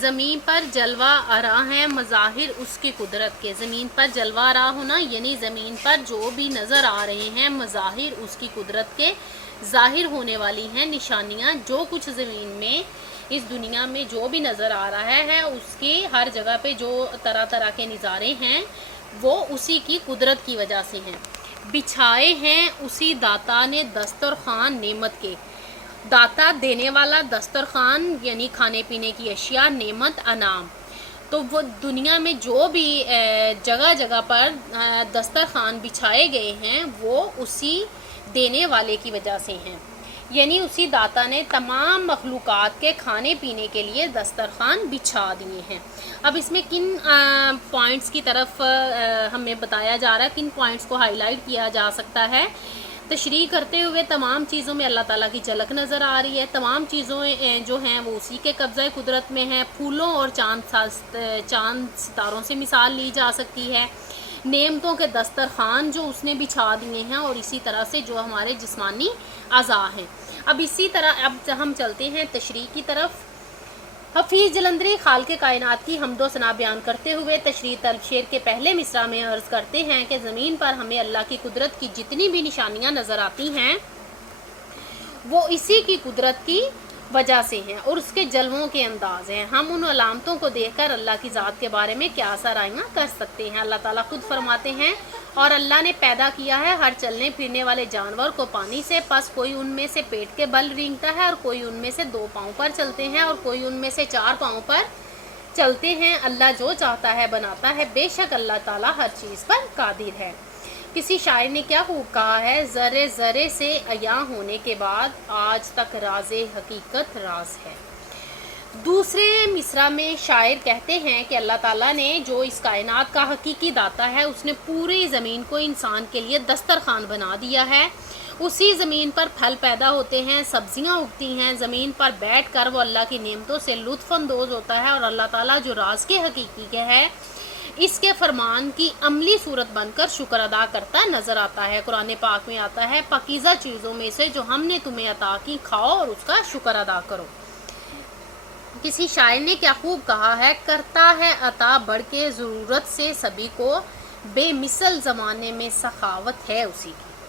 زمین پر جلوہ آرا ہیں مظاہر اس کی قدرت کے۔ زمین پر جلوہ آرا ہونا یعنی زمین پر جو بھی نظر آ رہے ہیں مظاہر اس کی قدرت کے، ظاہر ہونے والی ہیں نشانیاں، جو کچھ زمین میں اس دنیا میں جو بھی نظر آ رہا ہے اس کی ہر جگہ پہ جو طرح طرح کے نظارے ہیں وہ اسی کی قدرت کی وجہ سے ہیں۔ بچھائے ہیں اسی داتا نے دسترخوان نعمت کے۔ داتا دینے والا، دسترخوان یعنی کھانے پینے کی اشیاء، نعمت انعام۔ تو وہ دنیا میں جو بھی جگہ جگہ پر دسترخوان بچھائے گئے ہیں وہ اسی دینے والے کی وجہ سے ہیں، یعنی اسی داتا نے تمام مخلوقات کے کھانے پینے کے لیے دسترخوان بچھا دیے ہیں۔ اب اس میں کن پوائنٹس کی طرف ہمیں بتایا جا رہا ہے، کن پوائنٹس کو ہائی لائٹ کیا جا سکتا ہے۔ تشریح کرتے ہوئے تمام چیزوں میں اللہ تعالیٰ کی جھلک نظر آ رہی ہے، تمام چیزوں جو ہیں وہ اسی کے قبضہ قدرت میں ہیں۔ پھولوں اور چاند ستاروں سے مثال لی جا سکتی ہے۔ نعمتوں کے دسترخوان جو اس نے بچھا دیے ہیں، اور اسی طرح سے جو ہمارے جسمانی اعضاء ہیں۔ اب اسی طرح اب ہم چلتے ہیں تشریح کی طرف۔ حفیظ جلندری خالق کائنات کی حمد و ثنا بیان کرتے ہوئے تشریح طلب شعر کے پہلے مصرع میں عرض کرتے ہیں کہ زمین پر ہمیں اللہ کی قدرت کی جتنی بھی نشانیاں نظر آتی ہیں وہ اسی کی قدرت کی وجہ سے ہیں اور اس کے جلووں کے انداز ہیں۔ ہم ان علامتوں کو دیکھ کر اللہ کی ذات کے بارے میں کیا آرائیاں کر سکتے ہیں۔ اللہ تعالیٰ خود فرماتے ہیں، اور اللہ نے پیدا کیا ہے ہر چلنے پھرنے والے جانور کو پانی سے، پس کوئی ان میں سے پیٹ کے بل رینگتا ہے اور کوئی ان میں سے 2 پاؤں پر چلتے ہیں اور کوئی ان میں سے 4 پاؤں پر چلتے ہیں۔ اللہ جو چاہتا ہے بناتا ہے، بے شک اللہ تعالیٰ ہر چیز پر قادر ہے۔ کسی شاعر نے کیا خوب کہا ہے، ذرے ذرے سے عیاں ہونے کے بعد آج تک راز حقیقت راز ہے۔ دوسرے مصرع میں شاعر کہتے ہیں کہ اللہ تعالیٰ نے جو اس کائنات کا حقیقی داتا ہے، اس نے پوری زمین کو انسان کے لیے دسترخوان بنا دیا ہے۔ اسی زمین پر پھل پیدا ہوتے ہیں، سبزیاں اگتی ہیں، زمین پر بیٹھ کر وہ اللہ کی نعمتوں سے لطف اندوز ہوتا ہے، اور اللہ تعالیٰ جو راز کے حقیقی کے ہے اس کے فرمان کی عملی صورت بن کر شکر ادا کرتا نظر آتا ہے۔ قرآن پاک میں آتا ہے، پاکیزہ چیزوں میں سے جو ہم نے تمہیں عطا کی کھاؤ اور اس کا شکر ادا کرو۔ کسی شاعر نے کیا خوب کہا ہے، کرتا ہے عطا بڑھ کے ضرورت سے سبھی کو، بے مثل زمانے میں سخاوت ہے اسی کی۔